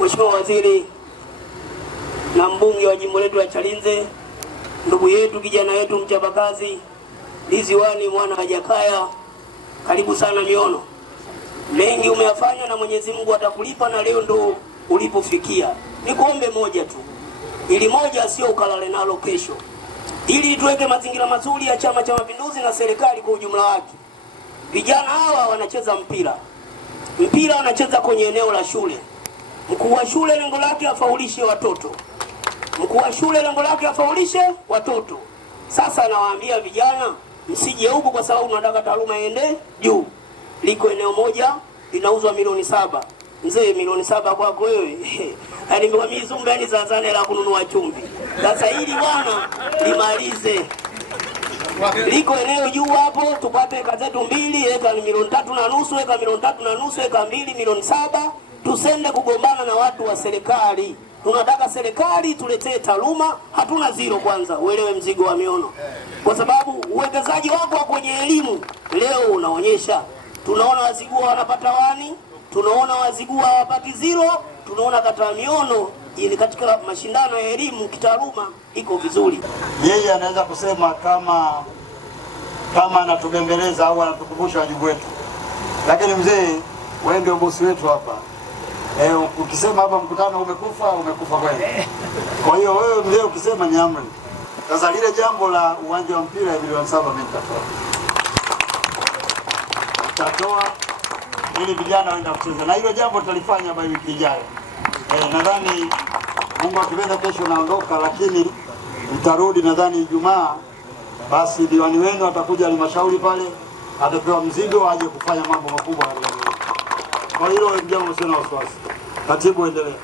Mheshimiwa Waziri na mbunge wa jimbo letu la Chalinze, ndugu yetu, kijana yetu mchapakazi, Ridhiwani mwana wa Jakaya, karibu sana Miono. Mengi umeyafanya na Mwenyezi Mungu atakulipa, na leo ndo ulipofikia. Nikuombe moja tu, ili moja sio ukalale nalo kesho, ili tuweke mazingira mazuri ya Chama cha Mapinduzi na serikali kwa ujumla wake. Vijana hawa wanacheza mpira wanacheza kwenye eneo la shule. Mkuu wa shule lengo lake afaulishe watoto. Sasa nawaambia vijana, msije huko kwa sababu tunataka taaluma iende juu. Liko eneo moja linauzwa milioni 7. Mzee, milioni 7 kwako wewe? Yaani mimi zumbani za zane la kununua chumvi. Sasa hili bwana limalize. Liko eneo juu hapo, tupate eka zetu 2, eka ni milioni 3.5, eka milioni 3.5, eka 2 milioni 7. Tusende kugombana na watu wa serikali. Tunataka serikali tuletee taaluma, hatuna zero kwanza. Uelewe mzigo wa Miono. Kwa sababu uwekezaji wako kwenye elimu leo unaonyesha. Tunaona Wazigua wanapata 1, tunaona Wazigua hawapati 0, tunaona kata Miono ili katika mashindano ya elimu kitaaluma iko vizuri. Yeye anaweza kusema kama anatubembeleza au anatukumbusha wajibu wetu. Lakini mzee, wewe ndio bosi wetu hapa. Ukisema hapa mkutano umekufa kweli. Kwa hiyo wewe mzee ukisema ni amri. Sasa lile jambo la uwanja wa mpira ya milioni 7 mimi nitatoa ili vijana waende kucheza. Na hilo jambo tutalifanya by wiki ijayo. Nadhani Mungu akipenda kesho naondoka, lakini nitarudi nadhani Ijumaa. Basi diwani wenu atakuja halmashauri pale, atapewa mzigo aje kufanya mambo makubwa. Kwa hilo jambo sio na wasiwasi. Katibu, endelee.